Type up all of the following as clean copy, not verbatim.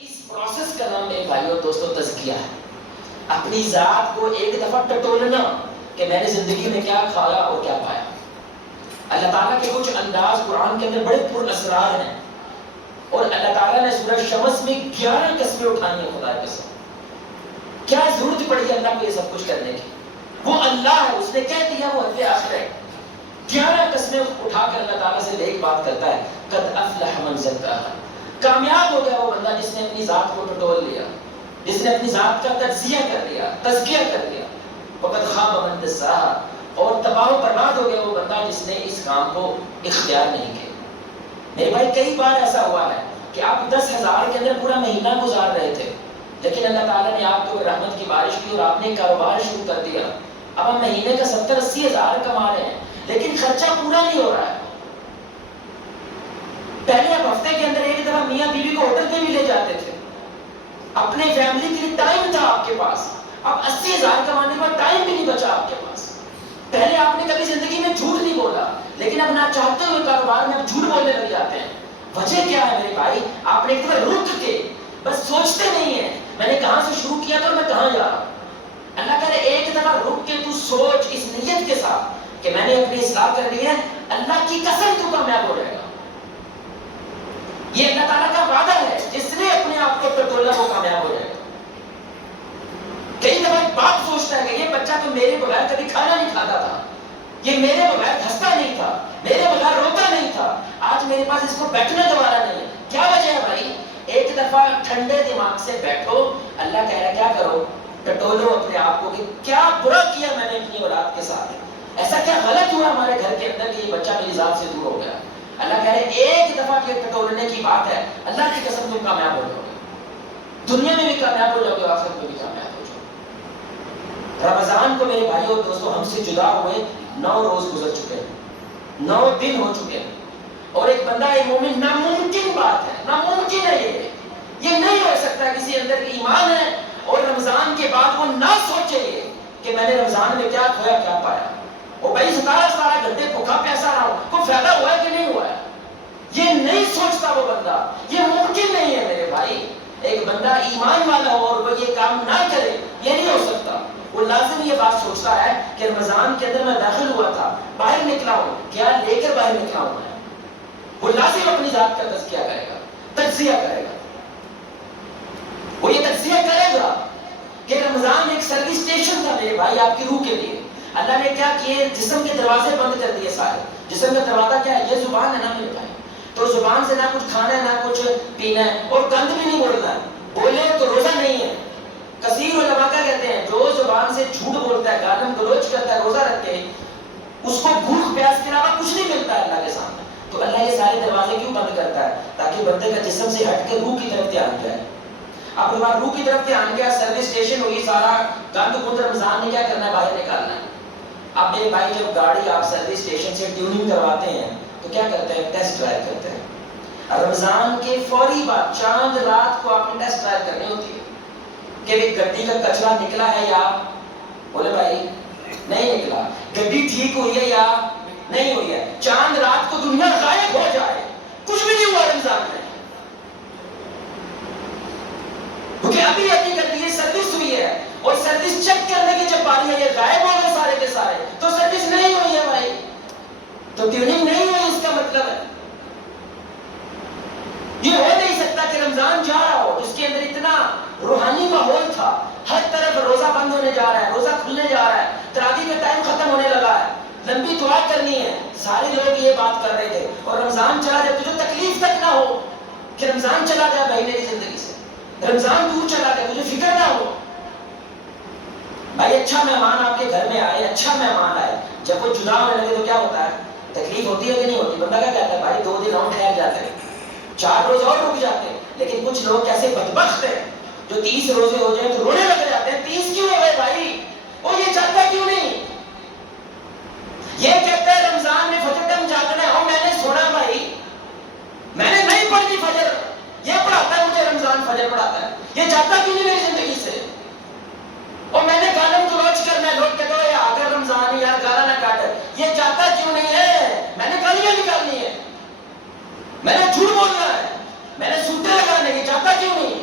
اس process کا نام میرے بھائیو اور دوستوں تزکیہ ہے. اپنی ذات کو ایک دفعہ ٹٹولنا کہ میں نے زندگی میں کیا کھایا اور کیا پایا. اللہ تعالیٰ کے کچھ انداز قرآن کے اندر بڑے پر اسرار ہیں، اور اللہ تعالیٰ نے سورہ شمس میں 11 قسمیں اٹھانی ہیں. خدا کے قسم کیا ضرورت پڑی اللہ کو یہ سب کچھ کرنے کی؟ وہ اللہ ہے، اس نے کہہ دیا وہ حد آخر ہے. 11 قسمیں اٹھا کر اللہ تعالیٰ سے ایک بات کرتا ہے، قد افلح من زکاہا. کامیاب ہو گیا وہ بندہ جس نے اپنی ذات کو ٹٹول لیا، جس نے اپنی ذات کا تجزیہ کر لیا، تزکیہ کر لیا. وقد خاب من دساہا. اور تباہ و برباد ہو گیا وہ بندہ جس نے اس کام کو اختیار نہیں کیا. میرے بھائی کئی بار ایسا ہوا ہے کہ آپ 10,000 کے اندر پورا مہینہ گزار رہے تھے، لیکن اللہ تعالیٰ نے آپ کو رحمت کی بارش کی اور آپ نے کاروبار شروع کر دیا. اب ہم مہینے کا 70-80 ہزار کما رہے ہیں، لیکن خرچہ پورا نہیں ہو رہا ہے. پہلے آپ ہفتے کے اندر ایک دفعہ میاں بیوی کو ہوٹل پہ بھی لے جاتے تھے، اپنے فیملی کے لیے ٹائم تھا آپ کے پاس. اب 80,000 کمانے کے بعد ٹائم بھی نہیں بچا آپ کے پاس. پہلے آپ نے کبھی زندگی میں جھوٹ نہیں بولا، لیکن اب نہ چاہتے ہوئے کاروبار میں اب جھوٹ بولنے لگ جاتے ہیں. وجہ کیا ہے میرے بھائی؟ آپ نے ایک دفعہ رک کے بس سوچتے نہیں ہیں میں نے کہاں سے شروع کیا تو میں کہاں جا رہا ہوں. اللہ کرے ایک دفعہ رک کے تو سوچ اس نیت کے ساتھ کہ میں نے اپنی اصلاح کر لی ہے، اللہ کی قسم تو کامیاب ہو جائے گا. یہ اللہ تعالیٰ کا وعدہ ہے، جس نے اپنے آپ کو ٹٹولا وہ کامیاب ہو جائے گا. کئی دفعہ ایک بات سوچتا ہے کہ یہ بچہ تو میرے بغیر کبھی کھانا نہیں کھاتا تھا، یہ میرے بغیر ہنستا نہیں تھا، میرے بغیر روتا نہیں تھا، آج میرے پاس اس کو بیٹھنا دوبارہ نہیں ہے. کیا وجہ ہے بھائی؟ ایک دفعہ ٹھنڈے دماغ سے بیٹھو. اللہ کہہ رہا ہے کیا کرو؟ ٹٹولو اپنے آپ کو کہ کیا برا کیا میں نے اپنی اولاد کے ساتھ، ایسا کیا غلط ہوا ہمارے گھر کے اندر کہ یہ بچہ میری ذات سے دور ہو گیا. اللہ کہہ رہے ایک دفعہ یہ ٹٹولنے کی بات ہے، اللہ کی قسم تم کامیاب ہو جاؤ گے، دنیا میں بھی کامیاب ہو جاؤ گے، آخرت میں بھی کامیاب ہو جاؤ گے. رمضان کو میرے بھائیوں اور دوستوں ہم سے جدا ہوئے 9 روز گزر چکے ہیں، 9 دن ہو چکے ہیں. اور ایک بندہ ایک مومن، ناممکن بات ہے، ناممکن ہے یہ نہیں ہو سکتا. کسی اندر ایمان ہے اور رمضان کے بعد وہ نہ سوچے کہ میں نے رمضان میں کیا کھویا کیا پایا. وہ بھائی 17 گھنٹے بھوکا پیسا رہا ہوں، کوئی فائدہ ہوا ہے کہ نہیں ہوا ہے؟ یہ نہیں سوچتا وہ بندہ، یہ ممکن نہیں ہے میرے بھائی. ایک بندہ ایمان والا ہو اور وہ یہ کام نہ کرے، یہ نہیں ہو سکتا. وہ لازم یہ بات سوچتا ہے کہ رمضان کے اندر میں داخل ہوا تھا، باہر نکلا ہوں، کیا لے کر باہر نکلا ہوں میں. وہ لازم اپنی ذات کا تزکیہ کرے گا، تجزیہ کرے گا. وہ یہ تجزیہ کرے گا کہ رمضان ایک سروس اسٹیشن تھا میرے بھائی آپ کی روح کے لیے. اللہ نے کیا کیے؟ جسم کے دروازے بند کر دیے سارے. جسم کا دروازہ کیا ہے؟ یہ زبان ہے نا میرے بھائی. تو زبان سے نہ کچھ کھانا ہے نہ کچھ پینا ہے، اور گند بھی نہیں بولنا ہے. بولے تو روزہ نہیں ہے. کثیر علماء کیا کہتے ہیں؟ جو زبان سے جھوٹ بولتا ہے، گالم گلوچ کرتا ہے روزہ رکھ کے، اس کو بھوک پیاس کے علاوہ کچھ نہیں ملتا ہے اللہ کے سامنے. تو اللہ یہ سارے دروازے کیوں بند کرتا ہے؟ تاکہ بندے کا جسم سے ہٹ کے روح کی طرف دھیان جائے. اب ہمارا روح کی طرف دھیان گیا، سروس اسٹیشن ہوئی، سارا گند گند رمضان نے کیا کرنا ہے؟ باہر نکالنا ہے. اب میرے بھائی جب گاڑی آپ سروس اسٹیشن سے ٹیوننگ کرواتے ہیں تو کیا کرتے ہیں؟ ٹیسٹ ڈرائیو کرتے ہیں. رمضان کے فوری بعد چاند رات کو آپ نے ٹیسٹ ڈرائیو کرنی ہوتی ہے کہ گڈی کا کچرا نکلا ہے یا بولے بھائی نہیں نکلا، گڈی ٹھیک ہوئی ہے یا نہیں ہوئی ہے. چاند رات کو دنیا غائب ہو جائے، کچھ بھی نہیں ہوا رمضان میں، کیونکہ ابھی حقیقت یہ سروس ہوئی ہے، اور سروس چیک کرنے کی جب باری ہے یہ غائب ہو گئے سارے کے سارے، تو سروس نہیں ہوئی ہے بھائی، تو ٹیوننگ نہیں ہوئی. اس کا مطلب ہے یہ ہو نہیں سکتا کہ رمضان جا رہا ہو جس کے اندر اتنا روحانی ماحول تھا، ہر طرف روزہ بند ہونے جا رہا ہے، روزہ کھلنے جا رہا ہے، تراویح کا ٹائم ختم ہونے لگا ہے، لمبی دعا کرنی ہے، سارے لوگ یہ بات کر رہے تھے، اور رمضان چلا جائے تجھے تکلیف تک نہ ہو کہ رمضان چلا جائے بھائی میری زندگی سے، رمضان دور چلا جائے تجھے فکر نہ ہو. بھائی اچھا مہمان آپ کے گھر میں آئے، اچھا مہمان آئے، جب وہ جدا ہونے لگے تو کیا ہوتا ہے؟ تکلیف ہوتی ہے کہ نہیں ہوتی؟ بندہ کیا کہتا ہے؟ بھائی 2 دن اور ٹھہر جاتے ہیں، 4 روز اور رک جاتے ہیں. لیکن کچھ لوگ ایسے بدبخت ہیں جو 30 روزے ہو جائیں تو رونے لگ جاتے ہیں. 30 کیوں ہو گئے بھائی؟ وہ یہ چاہتا کیوں نہیں؟ یہ کہتا ہے رمضان میں فجر ٹائم جاگنا ہے، اور میں نے سنا بھائی میں نے نہیں پڑھی فجر، یہ پڑھاتا ہے مجھے رمضان فجر پڑھاتا ہے، یہ چاہتا کیوں نہیں میری زندگی سے؟ اور میں نے گالم گلوچ کرنا ہے، لوگ کہتے ہیں اگر رمضان یار گالا نہ کاٹ، یہ چاہتا کیوں نہیں ہے؟ میں نے گالیاں نکالنی ہے، میں نے جھوٹ بولنا ہے، میں نے سوٹے لگانے کی، چاہتا کیوں نہیں؟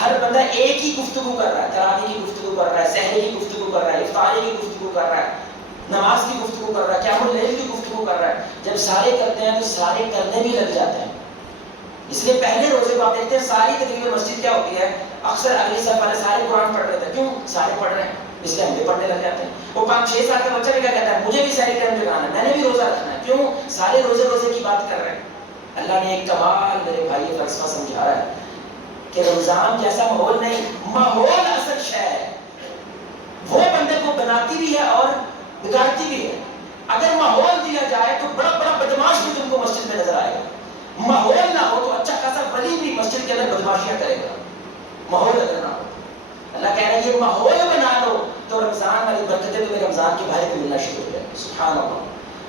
ہر بندہ ایک ہی گفتگو کر رہا ہے، تراویح کی گفتگو کر رہا ہے، سحری کی گفتگو کر رہا ہے، افطاری کی گفتگو کر رہا ہے، نماز کی گفتگو کر رہا ہے، قیام اللیل کی گفتگو کر رہا ہے. جب سارے کرتے ہیں تو سارے کرنے بھی لگ جاتے ہیں. اس لیے پہلے روزے کو آپ دیکھتے ہیں ساری تقریباً مسجد کیا ہوتی ہے، اکثر اگلی صف والے سارے قرآن پڑھ رہے تھے. کیوں؟ سارے پڑھ رہے ہیں اس لیے ہم بھی پڑھنے لگ جاتے ہیں. وہ 5-6 سال کا بچہ بھی کیا کہتا ہے، مجھے بھی سحری ٹائم پہ کھانا ہے، میں نے بھی روزہ رکھنا ہے. کیوں؟ سارے روزے روزے کی بات کر رہے ہیں. اللہ نے ایک کمال میرے بھائی یہ فلسفہ سمجھا ہے کہ رمضان جیسا ماحول نہیں، ماحول اصل شے ہے. وہ بندے کو بناتی بھی ہے اور بگاڑتی بھی ہے. اگر ماحول دیا جائے تو بڑا بڑا بدماش بھی تم کو مسجد میں نظر آئے گا. ماحول نہ ہو تو اچھا خاصا ولی بھی مسجد کے اندر بدماشیاں کرے گا. ماحول اگر نہ ہو، اللہ کہہ رہا ہے یہ ماحول بنا لو تو رمضان والی برکتیں تمہیں رمضان کے بھائی کو ملنا شروع ہو جائے. سبحان اللہ.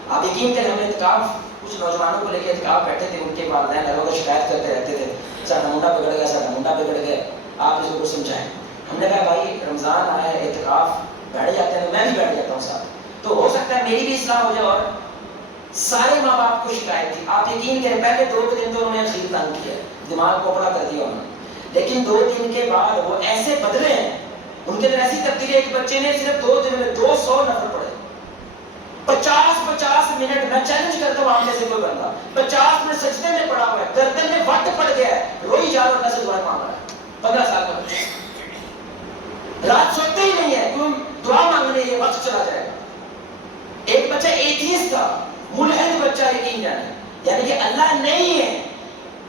آپ یقین کریں، ہم نے اعتکاف کچھ نوجوانوں کو لے کے اعتکاف بیٹھے تھے، ان کے والدین گھروں کو شکایت کرتے رہتے تھے، سارا منڈا بگڑ گیا، سارا منڈا بگڑ گیا، آپ اس کو سمجھائیں. ہم نے کہا بھائی رمضان آیا ہے، اعتکاف بیٹھ جاتے ہیں، میں بھی بیٹھ جاتا ہوں ساتھ، تو ہو سکتا ہے میری بھی اصلاح ہو جائے. اور سارے ماں باپ کو شکایت تھی. آپ یقین کریں پہلے 2 دن تو انہوں نے خیر تنگ کیا، دماغ کوپڑا کر دیا انہوں نے، لیکن 2 دن کے بعد وہ ایسے بدلے ہیں، ان کے اندر ایسی تبدیلی. ایک بچے نے صرف 2 دن میں 200 نفل پڑھے، 50 منٹ. میں چیلنج کرتا ہوں آپ میں سے کوئی بندہ 50 منٹ سجدے میں پڑا ہوا ہے، گردن میں وقت پڑ گیا ہے، روئی جا رہا اللہ سے دعا مانگ رہا ہے. 15 سال کا بچہ رات سوتے ہی نہیں ہے، کیوں؟ دعا مانگنے یہ وقت چلا جائے گا. ایک بچہ ایتھیسٹ تھا، ملحد بچہ، یقین جانے یعنی کہ اللہ نہیں ہے.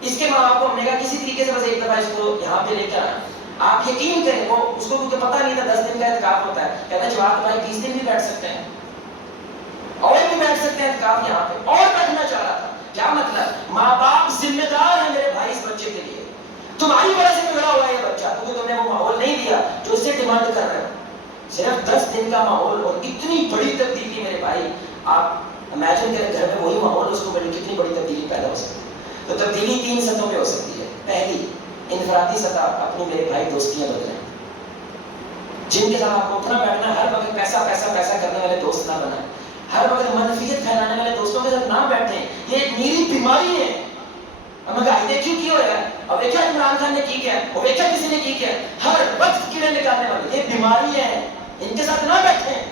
اس کے ماں باپ کو ہم نے کہا کسی طریقے سے بس ایک دفعہ اس کو یہاں پہ لے کر آنا. آپ یقین کریں وہ اس کو کیونکہ پتہ نہیں تھا 10 دن کا اعتکاف ہوتا ہے، کہتا ہے جواب بھائی 20 دن بھی بیٹھ سکتے ہیں اور بھی بیٹھ سکتے ہیں اعتکاف یہاں پہ، اور بیٹھنا چاہ رہا تھا. کیا مطلب؟ ماں باپ ذمہ دار ہیں میرے بھائی اس بچے کے لیے. تمہاری وجہ سے بگڑا ہوا ہے یہ بچہ، کیونکہ تم نے وہ ماحول نہیں دیا جو اس سے ڈیمانڈ کر رہے ہو. صرف 10 دن کا ماحول اور اتنی بڑی تبدیلی میرے بھائی. آپ امیجن کریں گھر میں وہی ماحول، اس کو بڑی کتنی بڑی تبدیلی پیدا ہو سکتی ہے. تو تبدیلی 3 سطحوں پہ ہو سکتی ہے. پہلی انفرادی سطح، اپنی میرے بھائی دوستیاں بدلیں. جن کے ساتھ آپ کو اٹھنا بیٹھنا ہر وقت پیسہ پیسہ پیسہ کرنے والے دوست نہ بنائیں، ہر وقت منفیت پھیلانے والے دوستوں کے ساتھ نہ بیٹھیں. یہ ایک نیری بیماری ہے. مہنگائی دیکھیے کی ہو رہا ہے، اور دیکھا عمران خان نے کی کیا، اور دیکھا کسی نے کی کیا، ہر وقت کیڑے نکالنے والے، یہ بیماری ہے. ان کے ساتھ نہ بیٹھیں،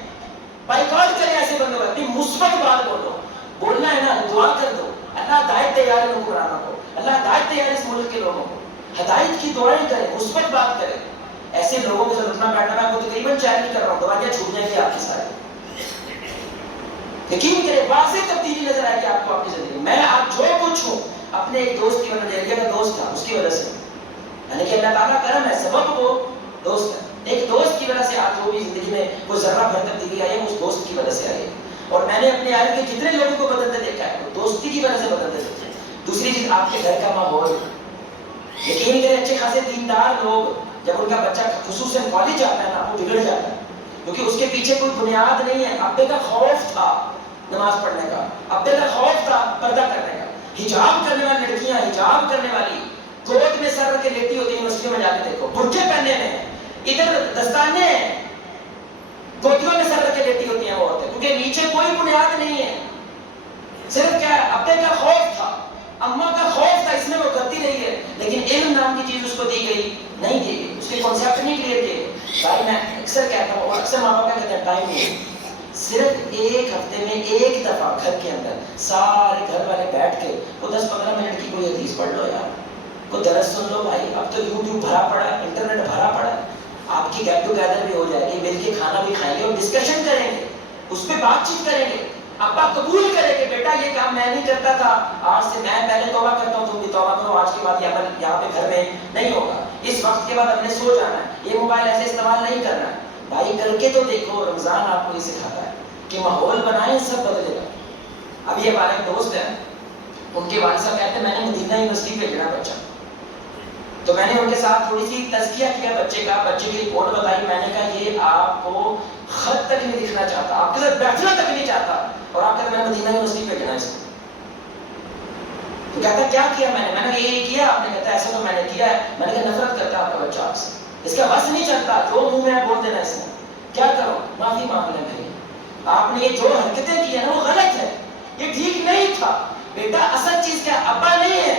بائیکاٹ کریں ایسے بندوں کو. اپنی مثبت بات بولو، بولنا ہے نا دعا کر دو. اللہ ہدایت دے یار ان قرآن کو، اللہ ہدایت دے یار اس ملک کے لوگوں کو. ہدایت کی دعائیں کریں، مثبت بات کریں. ایسے لوگوں کے ساتھ اٹھنا بیٹھنا، میں کو تقریباً چیلنج کر رہا ہوں، دوائیاں چھوٹ جائیں گی آپ کی ساری. یقین کریں واضح تبدیلی نظر آئے گی آپ کو آپ کی زندگی. میں آپ جو کچھ ہوں اپنے ایک دوست کی وجہ سے، ایریا کا دوست تھا اس کی وجہ سے، یعنی کہ اللہ تعالیٰ کرم ہے، سبب وہ دوست ہے. ایک دوست کی وجہ سے آج جو بھی زندگی میں کوئی ذرہ بھر تبدیلی آئی ہے اس دوست کی وجہ سے آئی ہے. اور میں نے اپنے عالم کے کتنے لوگوں کو بدلتے دیکھا ہے، وہ دوستی کی وجہ سے بدلتے دیکھے. دوسری چیز آپ کے گھر کا ماحول. یقین کریں اچھے خاصے دیندار لوگ جب ان کا بچہ خصوصاً کالج جاتا ہے نا وہ بگڑ جاتا ہے، کیونکہ اس کے پیچھے کوئی بنیاد نہیں ہے. ابے کا خوف تھا نماز پڑھنے کا، ابے کا خوف تھا پردہ کرنے کا. حجاب کرنے والی لڑکیاں، حجاب کرنے والی گود میں سر رکھ کے لیٹی ہوتی ہیں یونیورسٹیوں میں جا کے دیکھو، برقعے پہننے میں، ادھر دستانے ہیں، گودیوں میں سر رکھ کے لیٹی ہوتی ہیں وہ عورتیں، کیونکہ نیچے کوئی بنیاد نہیں ہے. صرف کیا ہے، ابے کا خوف تھا، اماں کا خوف تھا، اس میں وہ کرتی رہی ہے. لیکن علم نام کی چیز اس کو دی گئی نہیں، دی گئی، اس کے کانسیپٹ نہیں کلیئر کیے. بھائی میں اکثر کہتا ہوں، اور اکثر ماں باپ کا کہتے ہیں ٹائم نہیں ہے. صرف ایک ہفتے میں ایک دفعہ گھر کے اندر سارے گھر والے بیٹھ کے وہ 10-15 منٹ کی کوئی حدیث پڑھ لو یار، کوئی درس سن لو. بھائی اب تو یوٹیوب بھرا پڑا ہے، انٹرنیٹ بھرا پڑا ہے، آپ کی گیٹ ٹوگیدر بھی ہو جائے گی، مل کے کھانا بھی کھائیں گے اور ڈسکشن کریں گے، اس پہ بات چیت کریں گے. ابا قبول کرے کہ بیٹا یہ کام میں نہیں کرتا تھا، آج سے میں پہلے توبہ کرتا ہوں، تم بھی توبہ کرو، آج کے بعد یہاں پہ گھر میں نہیں ہوگا، اس وقت کے بعد ہم نے سو جانا ہے، یہ موبائل ایسے استعمال نہیں کرنا ہے. بھائی کر کے تو دیکھو. رمضان آپ کو یہ سکھاتا ہے کہ ماحول بنائیں، سب بدلے گا. ابھی ہمارے ایک دوست ہیں، ان کے والد صاحب کہتے ہیں میں نے مدینہ یونیورسٹی بھیجنا بچہ، تو میں نے ان کے ساتھ تھوڑی سی تزکیہ کیا بچے کا، بچے کی رپورٹ بتائی. میں نے کہا یہ آپ کو خط تک نہیں دکھنا چاہتا، آپ کے ساتھ بیٹھنا تک نہیں چاہتا، اور آپ کہتے ہیں میں مدینہ یونیورسٹی بھیجنا اس کو. تو کہتا کیا کیا میں نے کہا یہ کیا آپ نے. کہتا ایسا تو میں نے کیا ہے. میں نے کہا نفرت کرتا ہے آپ کا بچہ آپ سے، اس کا بس نہیں چلتا، جو منہ میں بول دینا اس نے. کیا کرو، معافی مانگ لیں میری، آپ نے یہ جو حرکتیں کی ہیں نا وہ غلط ہے، یہ ٹھیک نہیں تھا. بیٹا اصل چیز کیا، ابا نہیں ہے،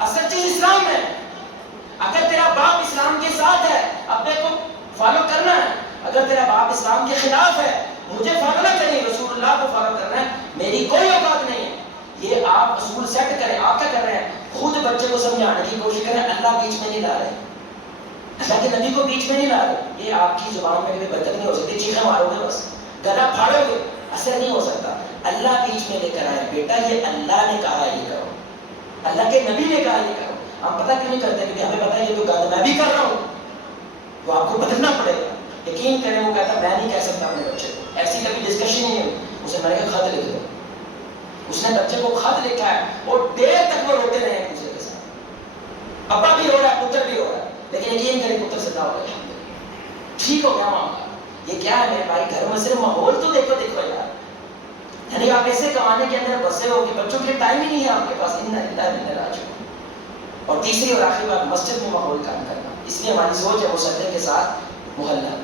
اصل چیز اسلام ہے. اگر تیرا باپ اسلام کے ساتھ ہے اپنے کو فالو کرنا ہے، اگر تیرا باپ اسلام کے خلاف ہے مجھے فالو نہ کریں، رسول اللہ کو فالو کرنا ہے، میری کوئی اوقات نہیں ہے۔ یہ آپ اصول سیٹ کریں۔ آپ کیا کر رہے ہیں؟ خود بچے کو سمجھانے کی کوشش کریں، اللہ بیچ میں نہیں لا رہے، اللہ کے نبی کو بیچ میں نہیں لا رہے۔ یہ آپ کی زبان میں کبھی برکت نہیں ہو سکتی، چیخیں مارو گے بس، گلا پھاڑو گے، اثر نہیں ہو سکتا۔ اللہ بیچ میں لے کر آئے، بیٹا یہ اللہ نے کہا یہ کرو، اللہ کے نبی نے کہا یہ کرو۔ ہم پتہ کیوں نہیں کرتے؟ کیونکہ ہمیں پتہ ہے یہ تو گند میں بھی کر رہا ہوں، تو آپ کو بدلنا پڑے گا۔ یقین کریں وہ کہتا میں نہیں کہہ سکتا اپنے بچے کو، ایسی کبھی ڈسکشن نہیں ہوئی۔ اسے میں نے کہا خط لکھ دو، اس نے بچے کو خط لکھا ہے اور دیر تک وہ روتے رہے ہیں دوسرے کے ساتھ، ابا بھی رو رہا ہے پتر بھی رو رہا ہے، لیکن یقین کریں پتر سے ہو گیا، ٹھیک ہو گیا معاملہ۔ یہ کیا ہے میرے بھائی؟ گھر میں صرف ماحول تو دیکھو یار، یعنی آپ ایسے کمانے کے اندر بسے ہو کہ بچوں کے لیے ٹائم ہی نہیں ہے آپ کے پاس۔ انا للہ و انا راجعون۔ اور تیسری اور آخری بات، مسجد میں ماحول قائم کرنا۔ اس لیے ہماری سوچ ہے مصلی کے ساتھ محلہ،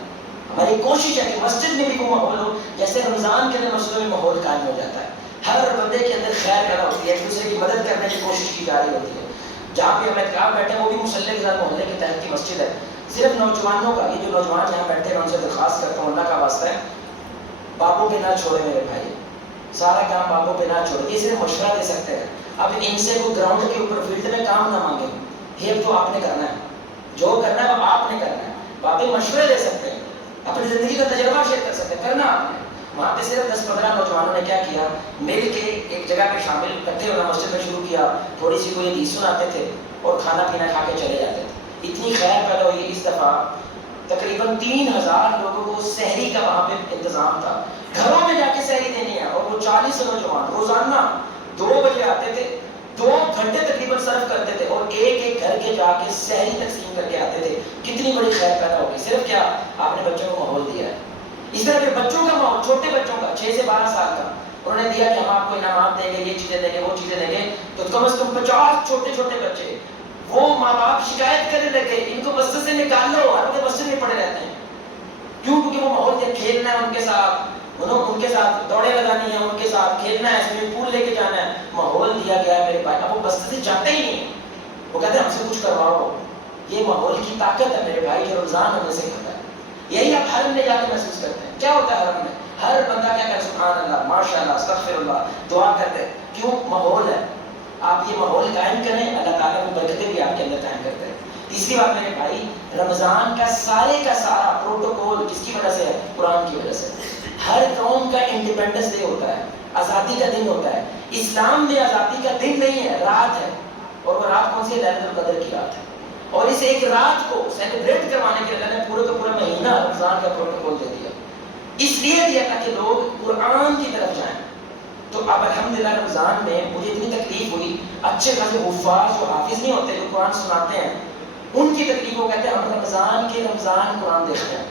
ہماری کوشش ہے کہ مسجد میں بھی وہ ماحول ہو جیسے رمضان کے اندر مسجدوں میں ماحول قائم ہو جاتا ہے، ہر بندے کے اندر خیر پیدا ہوتی ہے، ایک دوسرے کی مدد کرنے کی کوشش کی جا رہی ہوتی ہے۔ جہاں بھی ہم اعتکاف بیٹھے ہیں وہ بھی مصلی کے ساتھ محلے کے تحت کی مسجد ہے، صرف نوجوانوں کا۔ یہ جو نوجوان یہاں بیٹھے ہیں ان سے درخواست کرتا ہوں، اللہ کا واسطہ ہے، باپوں پہ نہ چھوڑے میرے بھائی، سارا کام باپوں پہ نہ چھوڑے۔ یہ صرف مشورہ دے سکتے ہیں، اب ان سے کوئی گراؤنڈ کے اوپر فیلڈ میں کام نہ مانگے، یہ تو آپ نے کرنا ہے، جو کرنا ہے وہ آپ نے کرنا ہے۔ باپے مشورے دے سکتے ہیں، اپنی زندگی کا تجربہ شیئر کر سکتے ہیں، کرنا آپ نے۔ وہاں پہ صرف 10-15 نوجوانوں نے کیا کیا، مل کے ایک جگہ پہ شامل اکٹھے ہونا، مسجد میں شروع کیا، تھوڑی سی کوئی حدیث سناتے تھے اور کھانا پینا کھا کے چلے جاتے تھے۔ اتنی خیر پیدا ہوئی اس دفعہ، تقریباً 3000 لوگوں کو سحری کا وہاں پہ انتظام تھا، گھروں میں جا کے سحری دینی ہے، اور وہ 40 نوجوان روزانہ 2 بجے آتے تھے، 2 گھنٹے تقریباً صرف کرتے تھے اور ایک ایک گھر کے جا کے سحری تقسیم کر کے آتے تھے۔ کتنی بڑی خیر پیدا ہوگی، صرف کیا آپ نے بچوں کو ماحول دیا ہے۔ اس طرح کے بچوں کا ماحول، چھوٹے بچوں کا 6 سے 12 سال کا، انہوں نے دیا کہ ہم آپ کو انعامات دیں گے، یہ چیزیں دیں گے، وہ چیزیں دیں گے، تو کم از کم 50 چھوٹے چھوٹے بچے، وہ ماں باپ شکایت کرنے لگے ان کو مسجد سے نکال لو، ہر وقت مسجد میں پڑے رہتے ہیں۔ کیوں؟ کیونکہ وہ ماحول دیا، کھیلنا ہے ان کے ساتھ، ان کے ساتھ دوڑیں لگانی ہیں، ان کے ساتھ کھیلنا ہے، سوئمنگ پول لے کے جانا ہے، ماحول دیا گیا ہے میرے بھائی۔ اب وہ مسجد سے جاتے ہی نہیں، وہ کہتے ہیں ہم سے کچھ کرواؤ۔ یہ ماحول کی طاقت ہے میرے بھائی، جو رمضان ہونے سے کھاتا ہے۔ یہی آپ حرم میں جا کے محسوس کرتے ہیں۔ کیا ہوتا ہے حرم میں؟ ہر بندہ کیا کرے، سبحان اللہ، ماشاء اللہ، استغفر اللہ، دعا کرتے ہیں۔ کیوں؟ ماحول ہے۔ آپ یہ ماحول قائم کریں، اللہ تعالیٰ کو برکتیں بھی آپ کے اندر قائم کرتے ہیں۔ تیسری بات میرے بھائی، رمضان کا سارے کا سارا پروٹوکول کس کی وجہ سے ہے؟ قرآن کی وجہ سے۔ ہر قوم کا انڈیپینڈنس ڈے ہوتا ہے، آزادی کا دن ہوتا ہے۔ اسلام میں آزادی کا دن نہیں ہے، رات ہے، اور وہ رات کون سی ہے؟ لیلۃ القدر کی رات ہے۔ اور اس ایک رات کو سیلیبریٹ کروانے کے لیے اللہ نے پورے کا پورا مہینہ رمضان کا پروٹوکول دے دیا، اس لیے دیا تاکہ لوگ قرآن کی طرف جائیں۔ تو اب الحمدللہ رمضان میں مجھے اتنی تکلیف ہوئی، اچھے خاصے حفاظ جو حافظ نہیں ہوتے، جو قرآن سناتے ہیں، ان کی تکلیف کو کہتے ہیں ہم رمضان قرآن دیکھتے ہیں،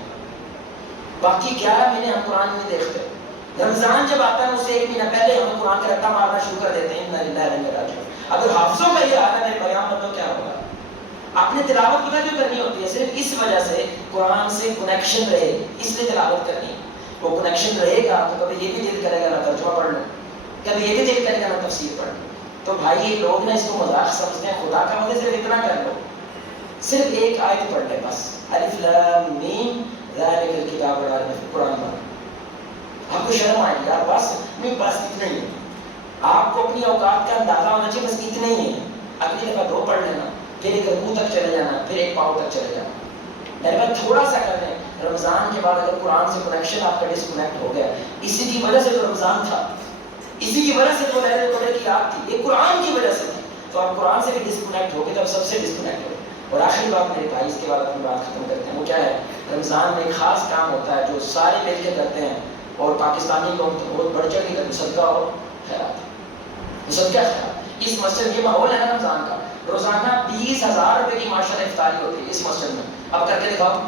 باقی 11 مہینے ہم قرآن نہیں دیکھتے۔ رمضان جب آتا ہے اس سے 1 مہینہ پہلے ہم قرآن کا رٹا مارنا شروع کر دیتے ہیں، انا للہ و انا راجعون۔ اگر حافظوں کا یہ حال ہے میرے بیان مطلب کیا ہوگا؟ آپ نے تلاوت پتہ کیوں کرنی ہوتی ہے؟ صرف اس وجہ سے قرآن سے کنیکشن رہے، اس لیے تلاوت کرنی ہے۔ وہ کنیکشن رہے گا تو کبھی یہ بھی دل کرے گا نہ ترجمہ پڑھ لوں، کبھی یہ بھی دل کرے گا نہ تفسیر پڑھ لوں۔ تو بھائی لوگ نا اس کو مذاق سمجھتے ہیں، خدا کا مطلب صرف اتنا کر لو، صرف ایک آیت پڑھ لے بس، الف لام میم ذالک الکتاب لا ریب فیہ، قرآن پڑھ۔ آپ کو شرم آئے گی یار، بس اتنا ہی ہے۔ آپ کو اپنی اوقات کا اندازہ ہونا چاہیے، بس اتنا ہی ہے۔ اگلی دفعہ 2 پڑھ لینا، پھر ایک رکوع تک چلے جانا، پھر ایک پاؤں تک چلے جانا۔ میرے بات تھوڑا سا کر لیں۔ رمضان کے بعد اگر قرآن سے کنیکشن آپ کا ڈسکنیکٹ ہو گیا، اسی کی وجہ سے تو رمضان تھا، اسی کی وجہ سے تو لیلۃ القدر کی رات تھی، یہ قرآن کی وجہ سے تھی، تو آپ قرآن سے بھی ڈسکنیکٹ ہو گئے تو اب سب سے ڈسکنیکٹ ہو گئے۔ اور آخری بات میرے بھائی، اس کے بعد اپنی بات ختم کرتے ہیں، وہ کیا ہے؟ رمضان میں ایک خاص کام ہوتا ہے جو سارے مل کے کرتے ہیں، اور پاکستانی لوگ تو بہت بڑھ چڑھ کے کرتے ہیں، صدقہ اور خیرات۔ صدقہ خیرات، اس مسجد یہ ماحول ہے نا رمضان کا، روزانہ 20,000 روپے کی ماشاءاللہ افطاری ہوتی ہے اس مسجد میں۔ اب کر کے دکھاؤ،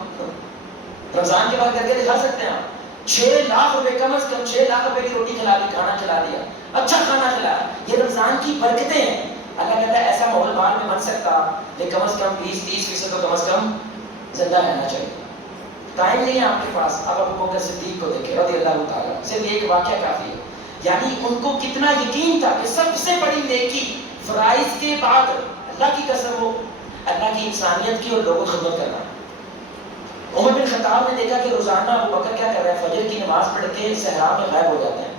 رمضان کے بعد کر کے دکھا سکتے ہیں آپ؟ 6 لاکھ روپے، کم از کم 6 لاکھ روپے کی روٹی کھلا دی، کھانا کھلا دیا، اچھا کھانا کھلایا۔ یہ رمضان کی برکتیں ہیں۔ اللہ کہتا ہے ایسا ماحول بعد میں بن سکتا، لیکن کم از کم 20-30% تو کم از کم زندہ رہنا چاہیے۔ ٹائم نہیں ہے آپ کے پاس، اب ابو بکر صدیق کو دیکھیں رضی اللہ تعالیٰ، صرف ایک واقعہ کافی ہے، یعنی ان کو کتنا یقین تھا کہ سب سے بڑی نیکی فرائض کے بعد، اللہ کی قسم ہو، اللہ کی انسانیت کی اور لوگوں کی خدمت کرنا ہے۔ عمر بن خطاب نے دیکھا کہ روزانہ ابو بکر کیا کر رہے ہیں، فجر کی نماز پڑھ کے صحرا میں غائب ہو جاتے ہیں،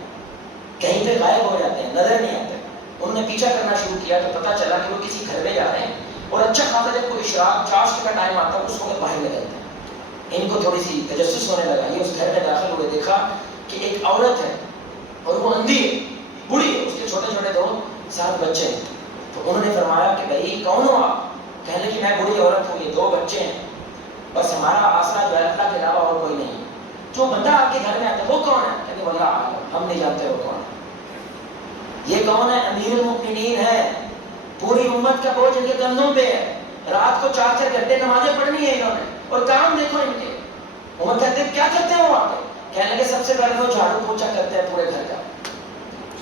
کہیں پہ غائب ہو جاتے ہیں، نظر نہیں آتے۔ انہوں نے پیچھا کرنا شروع کیا تو پتہ چلا کہ وہ کسی گھر میں جا رہے ہیں، اور اچھا خاصا جب کوئی اشراق چاشت کا ٹائم آتا ہے اس وقت باہر نکلتے ہیں۔ ان کو تھوڑی سی تجسس ہونے لگا، یہ اس گھر میں داخل ہوئے، دیکھا کہ ایک عورت ہے اور وہ اندھی ہے، بوڑھی ہے، اس کے چھوٹے چھوٹے 2-7 بچے ہیں۔ تو انہوں نے فرمایا کہ بھائی کون ہو آپ؟ کہنے کہ میں بوڑھی عورت ہوں، یہ 2 بچے ہیں، بس ہمارا آسرا جو ہے اللہ کے علاوہ اور کوئی نہیں۔ جو بندہ آپ کے گھر میں آتا ہے وہ کون ہے؟ کہتے واللہ عالم، ہم نہیں جانتے وہ کون ہے۔ یہ کون ہے؟ امیر المؤمنین ہے، پوری امت کا بوجھ ان کے کندھوں پہ ہے، رات کو 4-4 گھنٹے نمازیں پڑھنی ہے انہوں نے، اور کام دیکھو ان کے۔ عمر کہتے ہیں کیا کرتے ہیں وہ آگے؟ کہنے لگے سب سے پہلے وہ جھاڑو پوچھا کرتے ہیں پورے گھر کا،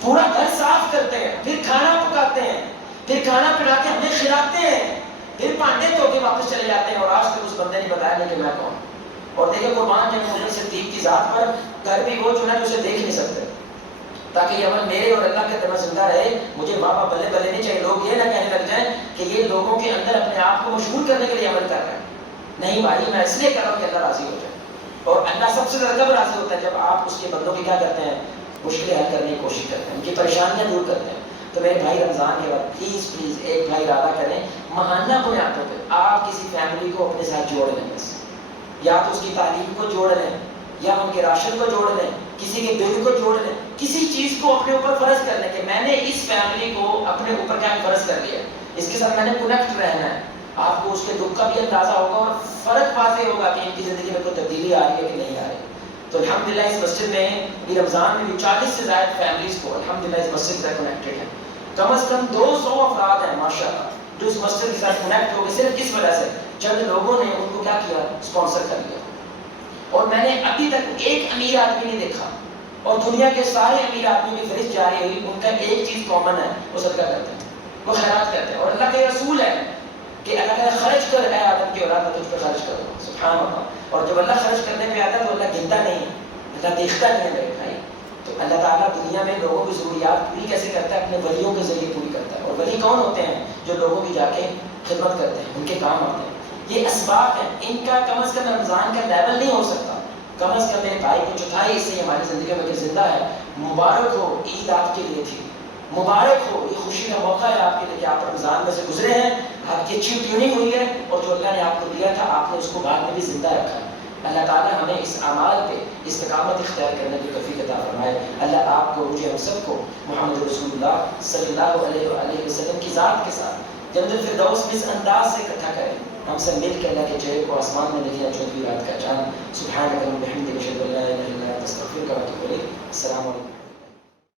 پورا گھر صاف کرتے ہیں، پھر کھانا پکاتے ہیں، پھر کھانا پکا کے ہمیں کھلاتے ہیں، پھر پانڈے دھو کے واپس چلے جاتے ہیں، اور آج تک اس بندے نے بتایا نہیں کہ میں کون۔ اور دیکھیں قربان جب مجھے صدیق کی ذات پر، گھر بھی وہ چنا جو اسے دیکھ نہیں سکتے، تاکہ یہ عمل میرے اور اللہ کے طرف زندہ رہے۔ مجھے بابا بلے بلے نہیں چاہیے، لوگ یہ نہ کہنے لگ جائیں کہ یہ لوگوں کے اندر اپنے آپ کو مشہور کرنے کے لیے عمل کر رہے ہیں۔ نہیں بھائی، میں اس لیے کر رہا ہوں کہ اللہ راضی ہو جائے، اور اللہ سب سے زیادہ کب راضی ہوتا ہے؟ جب آپ اس کے بندوں کی کیا کرتے ہیں؟ مشکلیں حل کرنے کی کوشش کرتے ہیں، ان کی پریشانیاں دور کرتے ہیں۔ تو میرے بھائی رمضان کے بعد پلیز ایک بھائی ارادہ کریں، ماہانہ بنیادوں پہ آپ کسی فیملی کو اپنے ساتھ جوڑ لیں، بس یا تو اس کی تعلیم کو جوڑ لیں، یا ان کے راشن کو جوڑ لیں، کسی کے بل کو جوڑ لیں، کسی چیز کو اپنے اوپر فرض کر لیں کہ میں نے اس فیملی کو اپنے اوپر کیا فرض کر لیا، اس کے ساتھ میں نے کنیکٹ رہنا ہے۔ آپ کو اس کے دکھ کا بھی اندازہ ہوگا اور فرق واضح ہوگا کہ ان کی زندگی میں کوئی تبدیلی آ رہی ہے کہ نہیں آ رہی۔ تو الحمدللہ اس مسجد میں یہ رمضان میں بھی 40 سے زائد فیملیز کو الحمدللہ اس مسجد سے کنیکٹڈ ہیں، کم از کم 200 افراد ہیں ماشاءاللہ جو اس مسجد کے ساتھ کنیکٹ ہو گئے، صرف کس وجہ سے چند لوگوں نے ان کو کیا کیا، اسپانسر کر لیا۔ اور میں نے ابھی تک ایک امیر آدمی نہیں دیکھا، اور دنیا کے سارے امیر آدمی کی فہرست جاری ہوئی، ان کا ایک چیز کامن ہے، وہ صدقہ کرتے ہیں، وہ خیرات کرتے ہیں۔ اور اللہ کے رسول ہے کہ اللہ تعالیٰ خرچ کر، اے آدم کی اولاد میں تجھ پر خرچ کروں، سبحان اللہ۔ اور جب اللہ خرچ کرنے پہ آتا ہے تو اللہ گنتا نہیں ہے، اللہ دیکھتا نہیں ہے میرے بھائی۔ تو اللہ تعالیٰ دنیا میں لوگوں کی ضروریات پوری کیسے کرتا ہے؟ اپنے ولیوں کے ذریعے پوری کرتا ہے۔ اور ولی کون ہوتے ہیں؟ جو لوگوں کی جا کے خدمت کرتے ہیں، ان کے کام آتے ہیں۔ یہ اسباب ہیں، ان کا کم از کم رمضان کا لیول نہیں ہو سکتا، کم از کم میرے بھائی کو چوتھائی اس سے ہماری زندگی میں زندہ ہے۔ مبارک ہو، عید آپ کے لیے تھی، مبارک ہو، یہ خوشی کا موقع ہے آپ کے لیے کہ آپ رمضان میں سے گزرے ہیں، آپ کی اچھی ٹیوننگ ہوئی ہے، اور جو اللہ نے آپ کو دیا تھا آپ نے اس کو بعد میں بھی زندہ رکھا ہے۔ اللہ تعالیٰ ہمیں اس اعمال پہ استقامت اختیار کرنے کی توفیق عطا فرمائے۔ اللہ آپ کو، مجھے، ہم سب کو محمد رسول اللہ صلی اللہ علیہ وآلہ وسلم کی ذات کے ساتھ جنت الفردوس میں اس انداز سے اکٹھا کریں، ہم سب مل کے اللہ کے چہرے کو آسمان میں دیکھیں، 14ویں رات کا چاند۔ سبحانک اللہم وبحمدک، اشہد ان لا الہ